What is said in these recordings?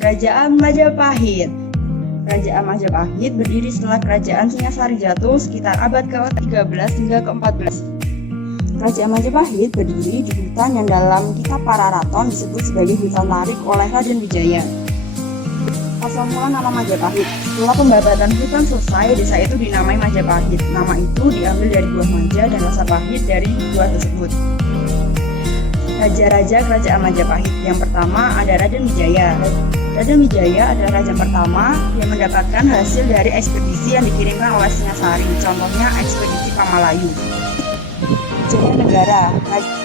Kerajaan Majapahit. Kerajaan Majapahit berdiri setelah Kerajaan Singasari jatuh sekitar abad ke-13 hingga ke-14. Kerajaan Majapahit berdiri di hutan yang dalam kitab para raton disebut sebagai hutan Tarik oleh Raden Wijaya. Asal mula nama Majapahit. Setelah pembabatan hutan selesai, desa itu dinamai Majapahit. Nama itu diambil dari buah manja dan rasa pahit dari buah tersebut. Raja-raja Kerajaan Majapahit. Yang pertama ada Raden Wijaya. Raden Wijaya adalah raja pertama yang mendapatkan hasil dari ekspedisi yang dikirimkan oleh Singasari. Contohnya ekspedisi Pamalayu. Jayanegara.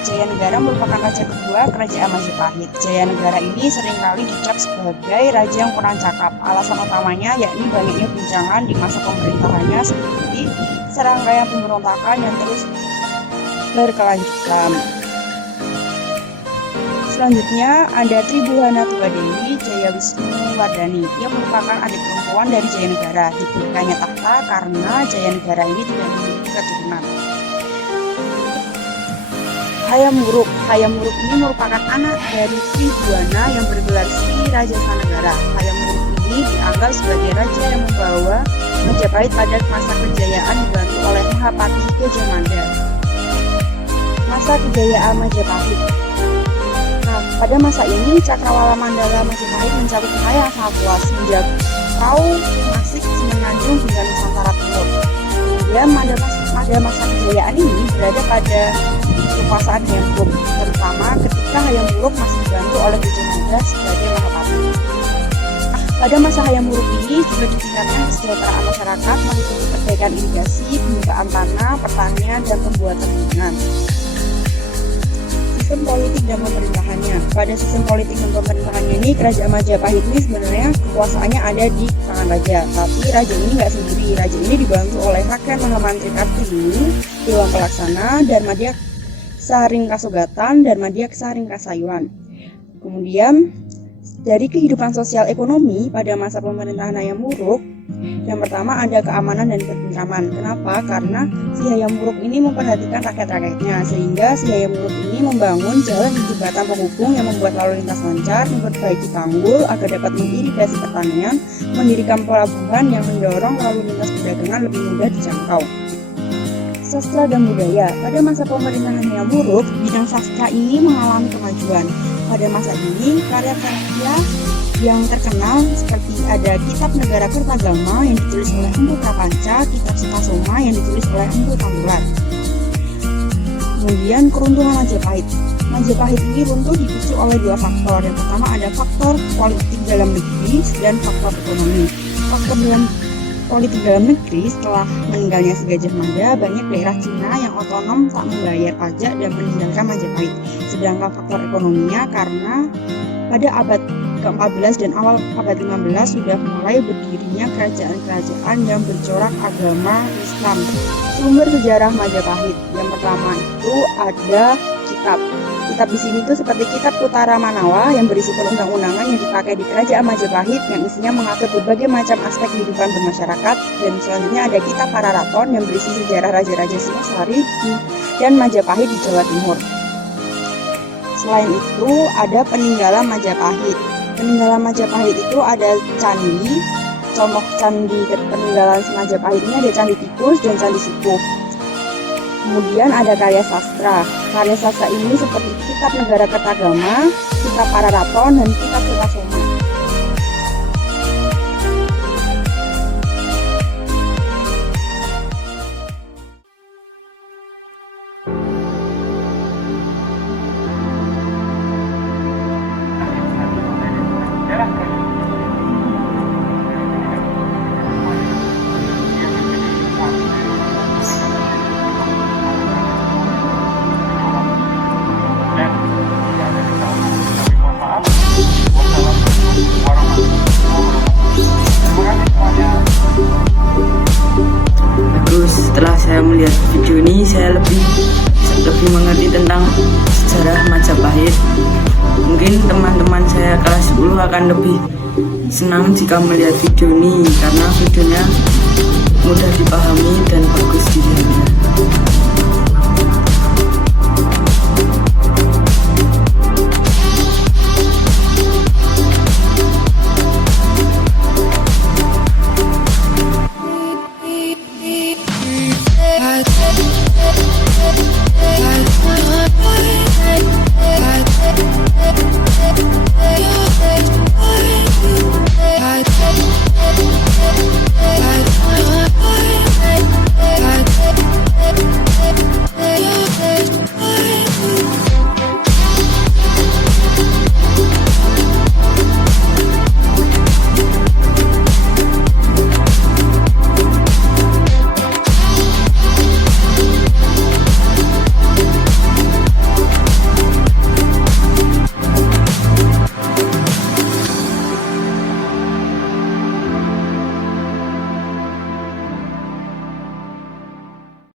Jayanegara merupakan raja kedua Kerajaan Majapahit. Jayanegara ini seringkali dicap sebagai raja yang kurang cakap. Alasan utamanya yakni banyaknya guncangan di masa pemerintahannya seperti serangkaian pemberontakan yang terus berkelanjutan. Selanjutnya ada Tribuana Tugadewi Jayawisnuwardhani. Ia merupakan adik perempuan dari Jayanegara. Diberikannya tahta karena Jayanegara ini tidak memiliki keturunan. Hayam Wuruk. Hayam Wuruk ini merupakan anak dari Tribuana yang bergelar Sri Raja Sanegara. Hayam Wuruk ini dianggap sebagai raja yang membawa Majapahit pada masa kejayaan dibantu oleh Mahapati Gajah Mada. Masa kejayaan Majapahit. Pada masa ini, Cakrawala Mandala Majapahit mencapai kekayaan yang sangat luas, menjangkau Tasik, Semenanjung hingga Nusantara Timur. Kemudian pada masa kejayaan ini berada pada kekuasaan Hayam Wuruk, terutama ketika Hayam Wuruk masih dibantu oleh Gajah Mada sebagai Mahapati. Pada masa Hayam Wuruk ini juga ditingkatkan kesejahteraan masyarakat meliputi perbaikan irigasi, pembukaan tanah, pertanian, dan pembuatan bangunan. Sistem politik dan pemerintahannya. Pada sistem politik dan pemerintahannya ini, Kerajaan Majapahit ini sebenarnya kekuasaannya ada di tangan raja. Tapi raja ini nggak sendiri. Raja ini dibantu oleh Raden Mahamantri Kartini, Dewan Pelaksana, Darmadya Saringkasogatan, Darmadya Saringkasayuan. Kemudian dari kehidupan sosial ekonomi pada masa pemerintahan Hayam Wuruk, yang pertama ada keamanan dan ketentraman. Kenapa? Karena si Hayam Wuruk ini memperhatikan rakyat-rakyatnya, sehingga si Hayam Wuruk ini membangun jalan dan jembatan penghubung yang membuat lalu lintas lancar, memperbaiki tanggul agar dapat mengirigasi pertanian, mendirikan pelabuhan yang mendorong lalu lintas perdagangan lebih mudah dijangkau. Sastra dan budaya. Pada masa pemerintahan Hayam Wuruk, bidang sastra ini mengalami kemajuan. Pada masa ini, karya-karya yang terkenal seperti ada Kitab Negara Kertagama yang ditulis oleh Empu Prapanca, Kitab Sutasoma yang ditulis oleh Empu Tambulan. Kemudian keruntuhan Majapahit. Majapahit ini runtuh dipicu oleh dua faktor. Yang pertama ada faktor politik dalam negeri dan faktor ekonomi. Faktor politik dalam negeri, setelah meninggalnya si Gajah Mada, banyak daerah Cina yang otonom tak membayar pajak dan meninggalkan Majapahit. Sedangkan faktor ekonominya karena pada abad ke-14 dan awal abad 15 sudah mulai berdirinya kerajaan-kerajaan yang bercorak agama Islam. Sumber sejarah Majapahit. Yang pertama itu ada kitab. Kitab di sini tuh seperti Kitab Utara Manawa yang berisi perundang-undangan yang dipakai di Kerajaan Majapahit yang isinya mengatur berbagai macam aspek kehidupan bermasyarakat. Dan selanjutnya ada Kitab Para Raton yang berisi sejarah raja-raja Singasari dan Majapahit di Jawa Timur. Selain itu ada peninggalan Majapahit. Peninggalan Majapahit itu ada candi. Contoh candi peninggalan Majapahit ini ada Candi Tikus dan Candi Sikuh. Kemudian ada karya sastra. Karya sastra ini seperti Kitab Negara Kertagama, Kitab Para Raton, dan Kitab Sutasoma. Setelah saya melihat video ini, saya lebih mengerti tentang sejarah Majapahit. Mungkin teman-teman saya kelas 10 akan lebih senang jika melihat video ini karena videonya mudah dipahami dan bagus dilihatnya.